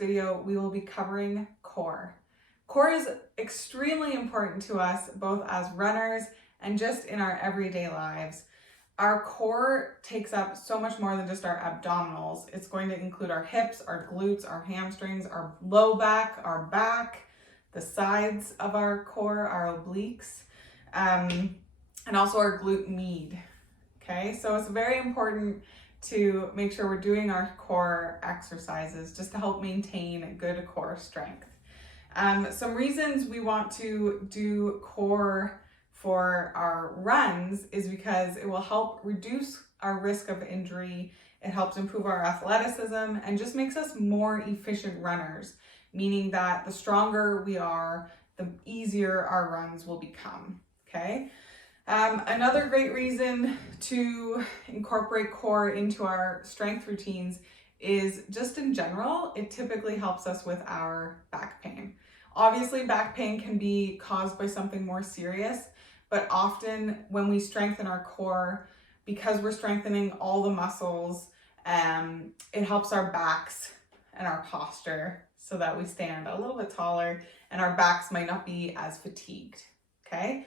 video, we will be covering core. Core is extremely important to us, both as runners and just in our everyday lives. Our core takes up so much more than just our abdominals. It's going to include our hips, our glutes, our hamstrings, our low back, our back, the sides of our core, our obliques, and also our glute med. Okay, so it's very important to make sure we're doing our core exercises just to help maintain good core strength. Some reasons we want to do core for our runs is because it will help reduce our risk of injury. It helps improve our athleticism and just makes us more efficient runners, meaning that the stronger we are, the easier our runs will become, okay? Another great reason to incorporate core into our strength routines is just in general, it typically helps us with our back pain. Obviously, back pain can be caused by something more serious, but often when we strengthen our core, because we're strengthening all the muscles, it helps our backs and our posture so that we stand a little bit taller and our backs might not be as fatigued, okay?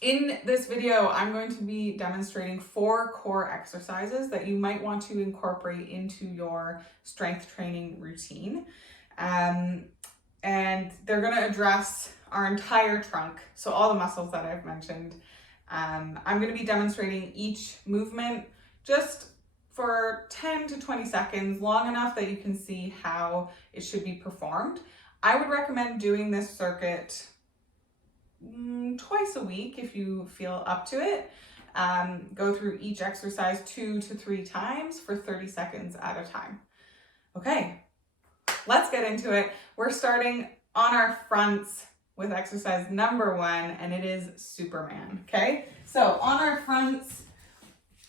In this video, I'm going to be demonstrating 4 core exercises that you might want to incorporate into your strength training routine. And they're going to address our entire trunk, so all the muscles that I've mentioned. I'm going to be demonstrating each movement just for 10 to 20 seconds, long enough that you can see how it should be performed. I would recommend doing this circuit twice a week if you feel up to it. Go through each exercise 2 to 3 times for 30 seconds at a time. Okay, let's get into it. We're starting on our fronts with exercise number 1, and it is Superman, okay? So on our fronts,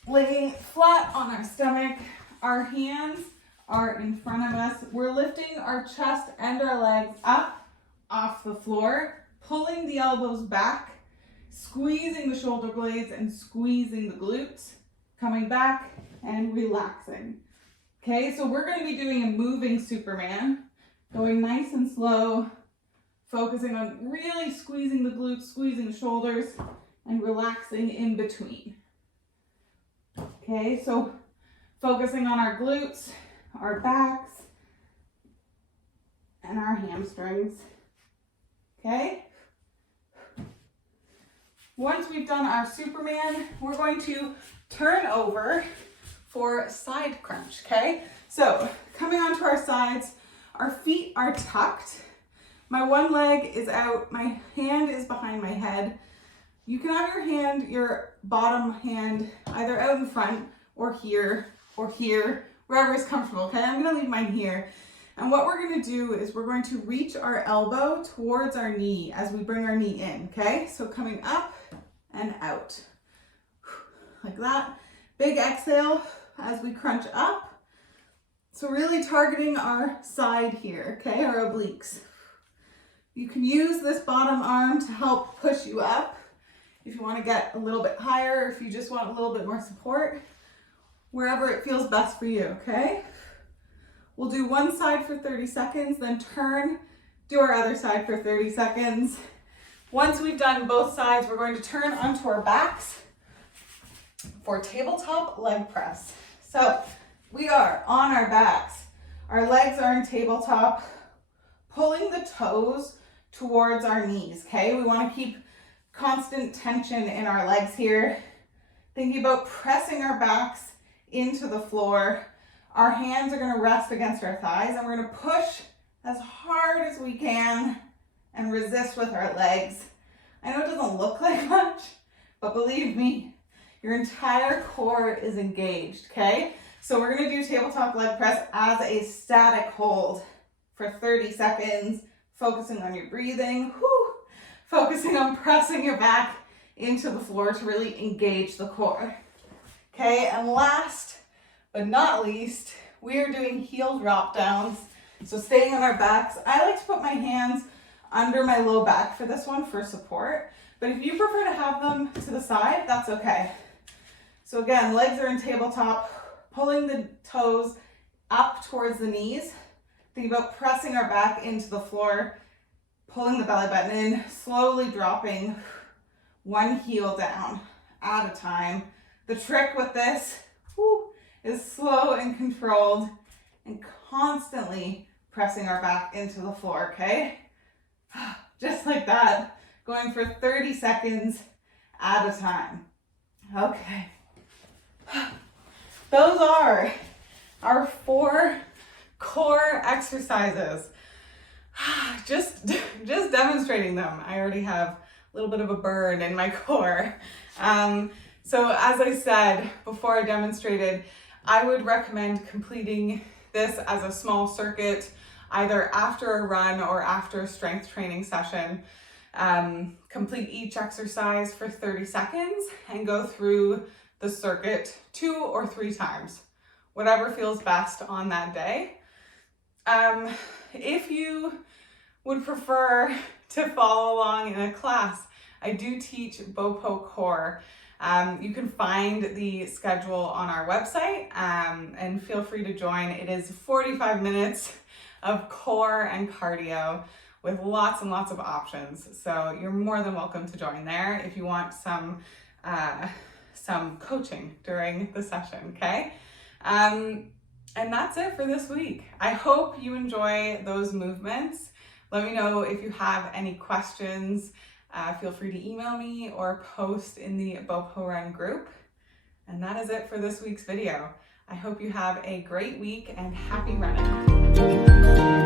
laying flat on our stomach, our hands are in front of us. We're lifting our chest and our legs up off the floor, pulling the elbows back, squeezing the shoulder blades and squeezing the glutes, coming back and relaxing. Okay, so we're going to be doing a moving Superman, going nice and slow, focusing on really squeezing the glutes, squeezing the shoulders, and relaxing in between. Okay, so focusing on our glutes, our backs, and our hamstrings. Okay? Once we've done our Superman, we're going to turn over for side crunch, okay? So coming onto our sides, our feet are tucked. My one leg is out, my hand is behind my head. You can have your bottom hand either out in front or here, wherever is comfortable, okay? I'm gonna leave mine here. And what we're gonna do is we're going to reach our elbow towards our knee as we bring our knee in, okay? So coming up and out, like that. Big exhale as we crunch up. So really targeting our side here, okay, our obliques. You can use this bottom arm to help push you up if you want to get a little bit higher, if you just want a little bit more support, wherever it feels best for you, okay? We'll do one side for 30 seconds, then turn, do our other side for 30 seconds. Once we've done both sides, we're going to turn onto our backs for tabletop leg press. So we are on our backs. Our legs are in tabletop, pulling the toes towards our knees, okay? We want to keep constant tension in our legs here. Thinking about pressing our backs into the floor. Our hands are going to rest against our thighs, and we're going to push as hard as we can and resist with our legs. I know it doesn't look like much, but believe me, your entire core is engaged, okay? So we're going to do tabletop leg press as a static hold for 30 seconds, focusing on your breathing, focusing on pressing your back into the floor to really engage the core. Okay, and last but not least, we are doing heel drop downs. So staying on our backs. I like to put my hands under my low back for this one for support, but if you prefer to have them to the side, that's okay. So again, legs are in tabletop, pulling the toes up towards the knees, Think about pressing our back into the floor, pulling the belly button in, slowly dropping one heel down at a time. The trick with this is slow and controlled and constantly pressing our back into the floor, okay? Just like that, going for 30 seconds at a time. Okay. Those are our 4 core exercises. Just demonstrating them. I already have a little bit of a burn in my core. So as I said before I demonstrated, I would recommend completing this as a small circuit, either after a run or after a strength training session. Complete each exercise for 30 seconds and go through the circuit 2 or 3 times, whatever feels best on that day. If you would prefer to follow along in a class, I do teach BOPO core. You can find the schedule on our website and feel free to join. It is 45 minutes of core and cardio with lots and lots of options. So you're more than welcome to join there if you want some coaching during the session, okay? And that's it for this week. I hope you enjoy those movements. Let me know if you have any questions. Feel free to email me or post in the BOPO Run group. And that is it for this week's video. I hope you have a great week and happy running.